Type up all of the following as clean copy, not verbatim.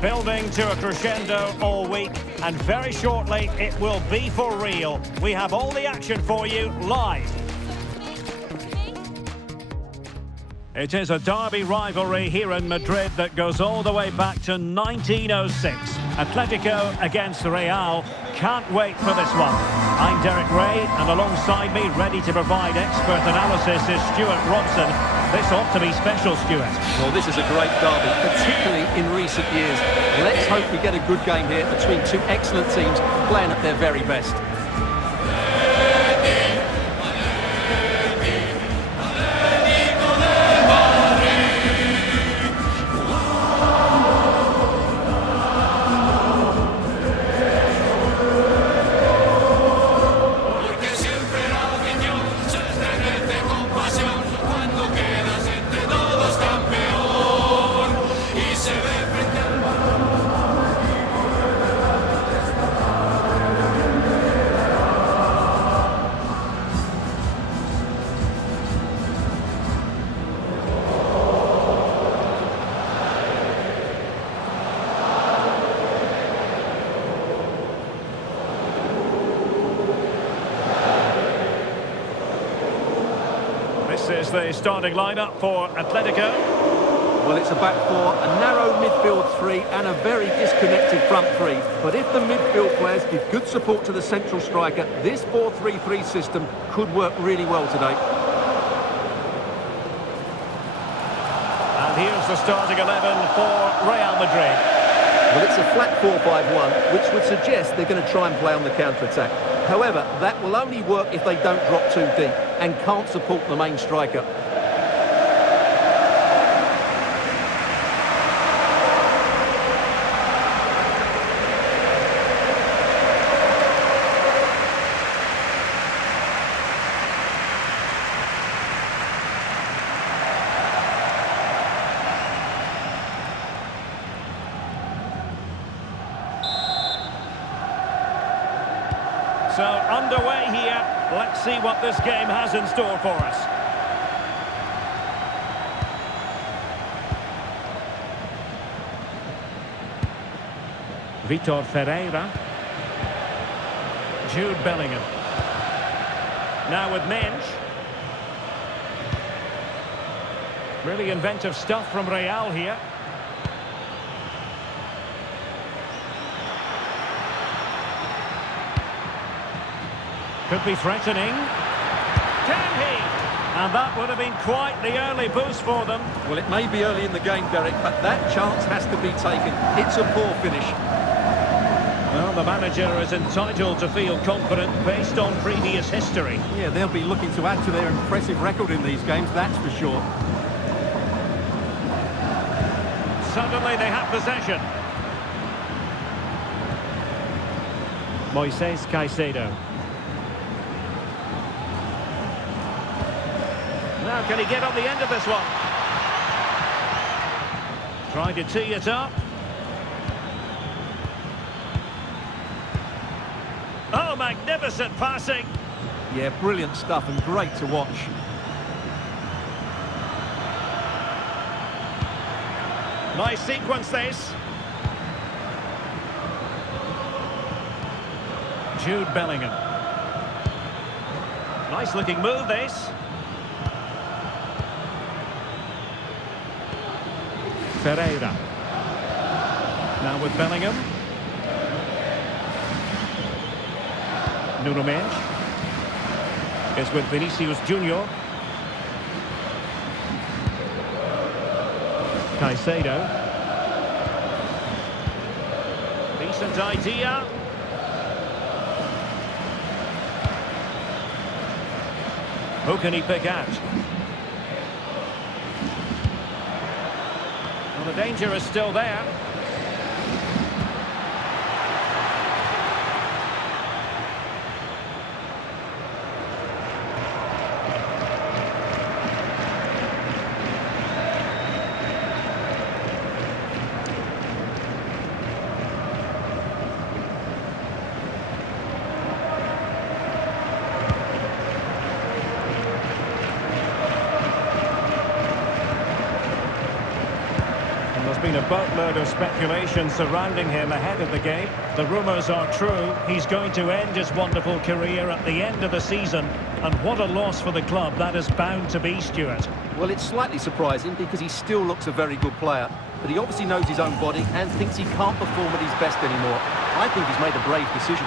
Building to a crescendo all week, and very shortly it will be for real. We have all the action for you live. It is a derby rivalry here in Madrid that goes all the way back to 1906. Atletico against Real. Can't wait for this one. I'm Derek Ray, and alongside me, ready to provide expert analysis, is Stuart Robson. This ought to be special, Stuart. Well, this is a great derby, particularly in recent years. Let's hope we get a good game here between two excellent teams playing at their very best. This is the starting lineup for Atletico. Well, it's a back four, a narrow midfield three and a very disconnected front three. But if the midfield players give good support to the central striker, this 4-3-3 system could work really well today. And here's the starting 11 for Real Madrid. Well, it's a flat 4-5-1, which would suggest they're going to try and play on the counter-attack. However, that will only work if they don't drop too deep and can't support the main striker. So underway here. Let's see what this game has in store for us. Vitor Ferreira. Jude Bellingham. Now with Mensch. Really inventive stuff from Real here. Could be threatening. Can he? And that would have been quite the early boost for them. Well, it may be early in the game, Derek, but that chance has to be taken. It's a poor finish. Well, the manager is entitled to feel confident based on previous history. Yeah, they'll be looking to add to their impressive record in these games, that's for sure. Suddenly they have possession. Moises Caicedo. Now, can he get on the end of this one? Trying to tee it up. Oh, magnificent passing. Yeah, brilliant stuff and great to watch. Nice sequence, this. Jude Bellingham. Nice looking move, this. Ferreira. Now with Bellingham. Nuno Mendes is with Vinicius Junior. Caicedo. Decent idea. Who can he pick out? Well, the danger is still there. There's been a boatload of speculation surrounding him ahead of the game. The rumours are true. He's going to end his wonderful career at the end of the season. And what a loss for the club that is bound to be, Stuart. Well, it's slightly surprising because he still looks a very good player. But he obviously knows his own body and thinks he can't perform at his best anymore. I think he's made a brave decision.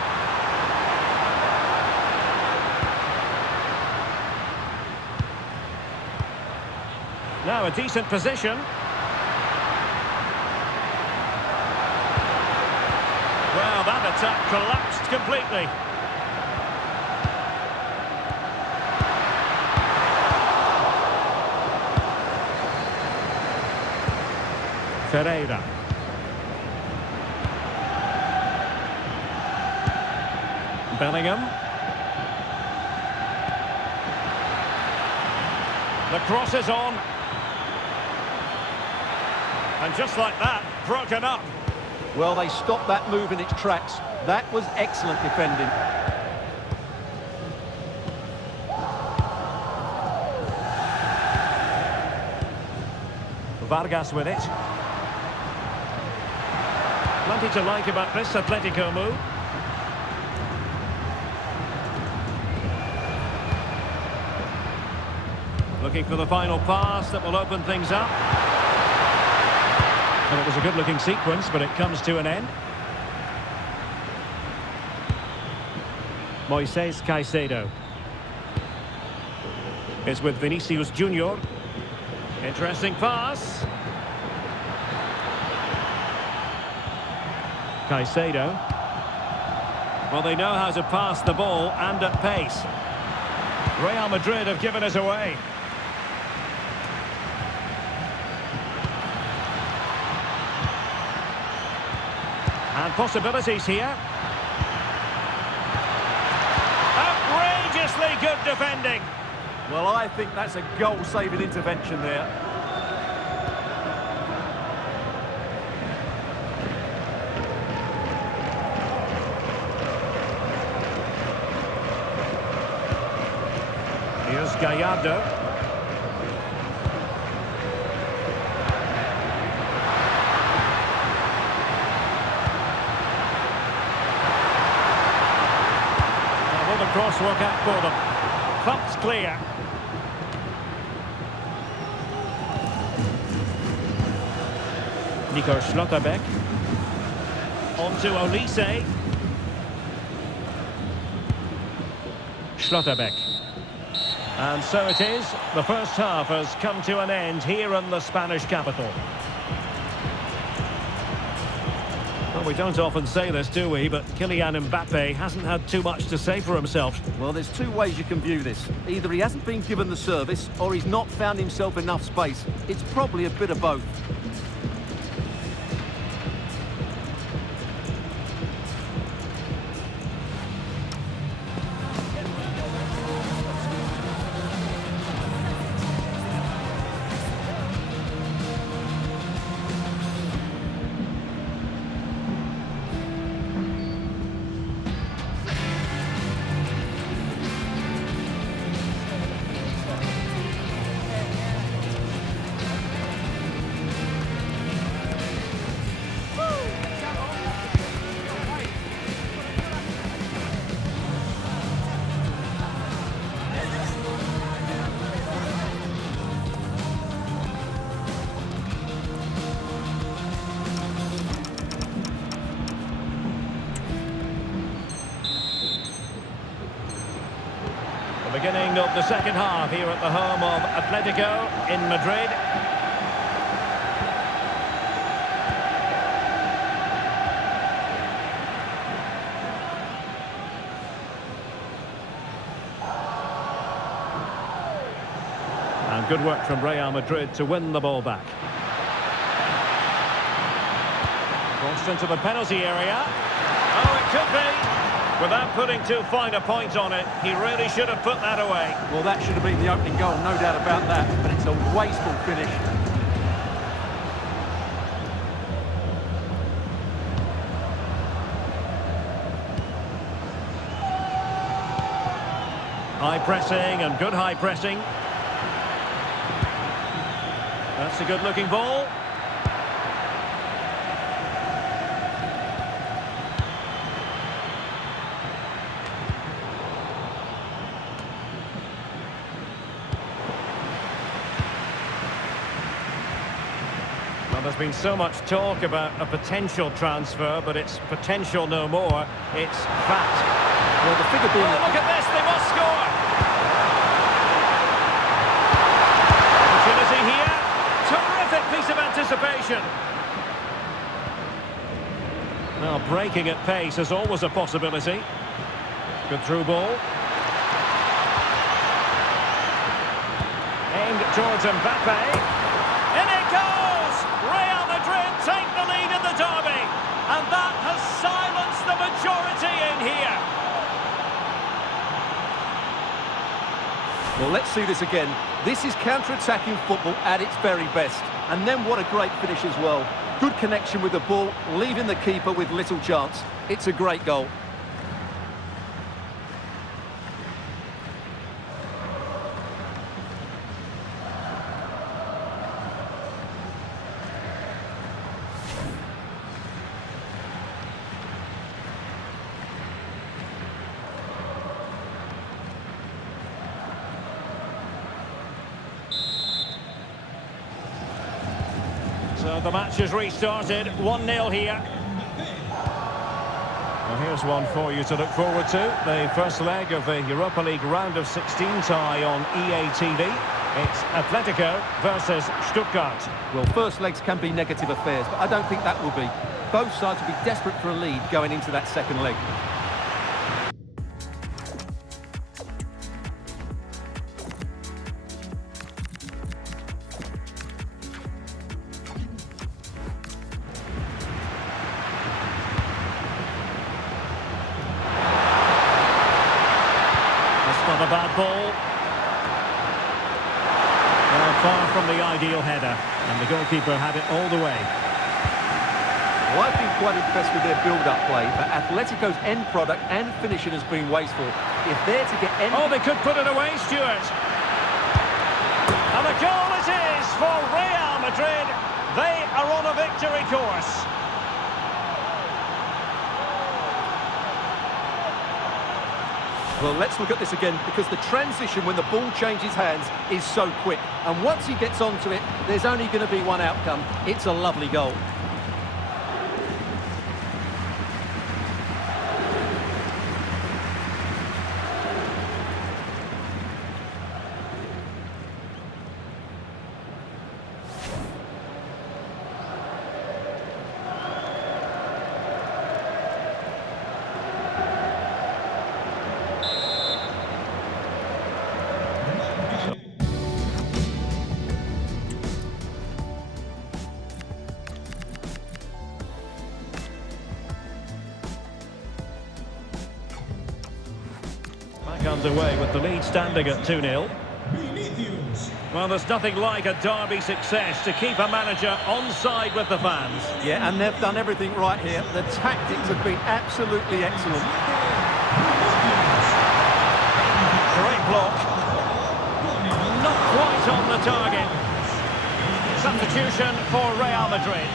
Now a decent position. Well, that attack collapsed completely. Ferreira. Bellingham. The cross is on. And just like that, broken up. Well, they stopped that move in its tracks. That was excellent defending. Vargas with it. Plenty to like about this Atletico move. Looking for the final pass that will open things up. And it was a good-looking sequence, but it comes to an end. Moises Caicedo. It's with Vinicius Junior. Interesting pass. Caicedo. Well, they know how to pass the ball and at pace. Real Madrid have given us away. And possibilities here. Outrageously good defending. Well, I think that's a goal-saving intervention there. Here's Gallardo. Will the cross work out for them? Thumps clear. Nico Schlotterbeck. On to Olise. Schlotterbeck. And so it is. The first half has come to an end here in the Spanish capital. Well, we don't often say this, do we? But Kylian Mbappe hasn't had too much to say for himself. Well, there's two ways you can view this. Either he hasn't been given the service, or he's not found himself enough space. It's probably a bit of both. Beginning of the second half here at the home of Atletico in Madrid. And good work from Real Madrid to win the ball back. Crossed into the penalty area. Oh, it could be. Without putting too fine a point on it, he really should have put that away. Well, that should have been the opening goal, no doubt about that. But it's a wasteful finish. High pressing and good high pressing. That's a good looking ball. Well, there's been so much talk about a potential transfer, but it's potential no more. It's fact. Well, the figure being... Oh, look at this, they must score! Opportunity here. Terrific piece of anticipation. Now, breaking at pace is always a possibility. Good through ball. Aimed towards Mbappe. In it goes! Real Madrid take the lead in the derby. And that has silenced the majority in here. Well, let's see this again. This is counter-attacking football at its very best. And then what a great finish as well. Good connection with the ball, leaving the keeper with little chance. It's a great goal. So the match has restarted, 1-0 here. Well, here's one for you to look forward to. The first leg of the Europa League round of 16 tie on EA TV. It's Atletico versus Stuttgart. Well, first legs can be negative affairs, but I don't think that will be. Both sides will be desperate for a lead going into that second leg. Not a bad ball. Well, far from the ideal header, and the goalkeeper had it all the way. Well, I've been quite impressed with their build-up play, but Atletico's end product and finishing has been wasteful. If they're to get any... Oh, they could put it away, Stuart. And a goal it is for Real Madrid. They are on a victory course. Well, let's look at this again, because the transition when the ball changes hands is so quick. And once he gets onto it, there's only going to be one outcome. It's a lovely goal. Back underway with the lead standing at 2-0. Well, there's nothing like a derby success to keep a manager on side with the fans. Yeah, and they've done everything right here. The tactics have been absolutely excellent. Great block. Not quite on the target. Substitution for Real Madrid.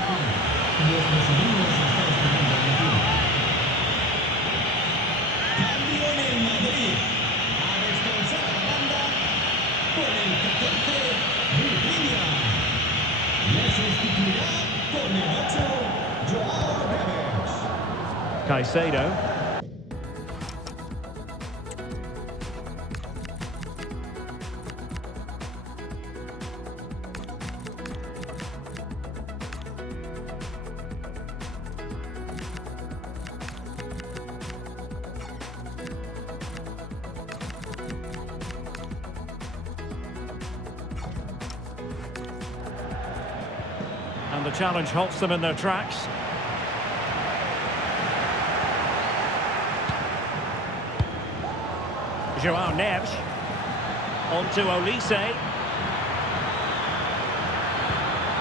Caicedo. And the challenge halts them in their tracks. Joao Neves. On to Olise.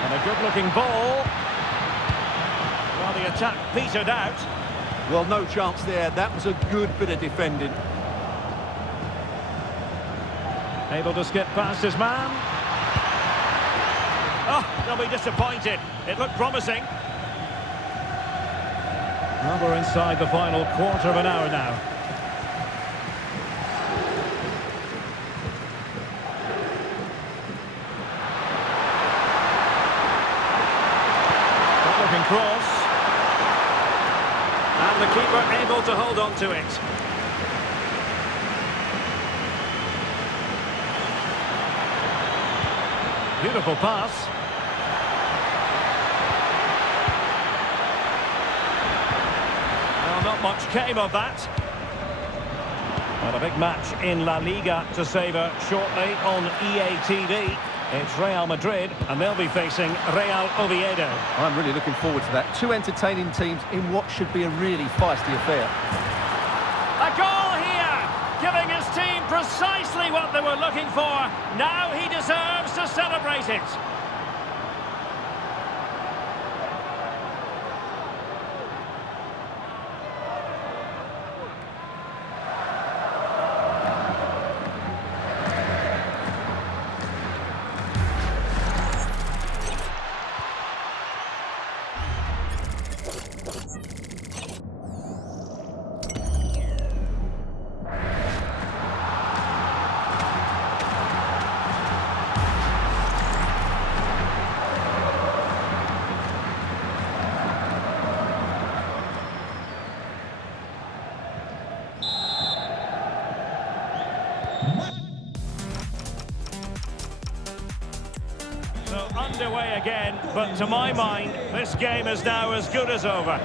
And a good-looking ball. Well, the attack petered out. Well, no chance there. That was a good bit of defending. Able to skip past his man. Oh, they'll be disappointed. It looked promising. Well, we're inside the final quarter of an hour now. cross. And the keeper able to hold on to it. Beautiful pass. Well, not much came of that. Well, a big match in La Liga to savour shortly on EA TV. It's Real Madrid, and they'll be facing Real Oviedo. I'm really looking forward to that. Two entertaining teams in what should be a really feisty affair. A goal here, giving his team precisely what they were looking for. Now he deserves to celebrate it. So underway again, but to my mind, this game is now as good as over.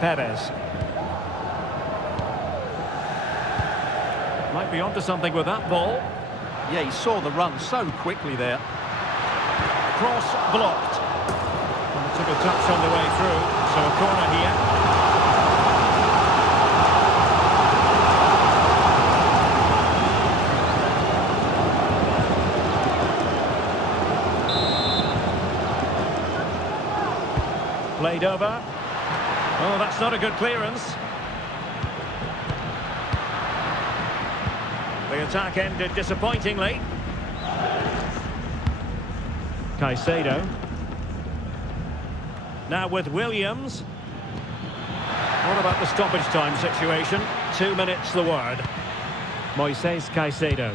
Perez. Might be onto something with that ball. Yeah, he saw the run so quickly there. Cross blocked. And took a touch on the way through, so a corner here. Played over. Oh, that's not a good clearance. The attack ended disappointingly. Caicedo. Now with Williams. What about the stoppage time situation? 2 minutes the word. Moises Caicedo.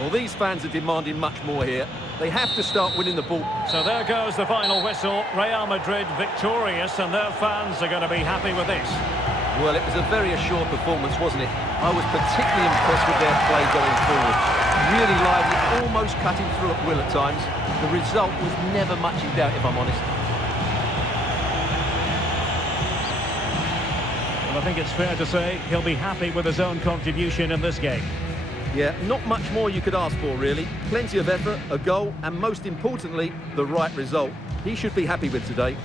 Well, these fans are demanding much more here. They have to start winning the ball. So there goes the final whistle. Real Madrid victorious, and their fans are going to be happy with this. Well, it was a very assured performance, wasn't it? I was particularly impressed with their play going forward. Really lively, almost cutting through at will at times. The result was never much in doubt, if I'm honest. Well, I think it's fair to say he'll be happy with his own contribution in this game. Yeah, not much more you could ask for, really. Plenty of effort, a goal, and most importantly, the right result. He should be happy with today.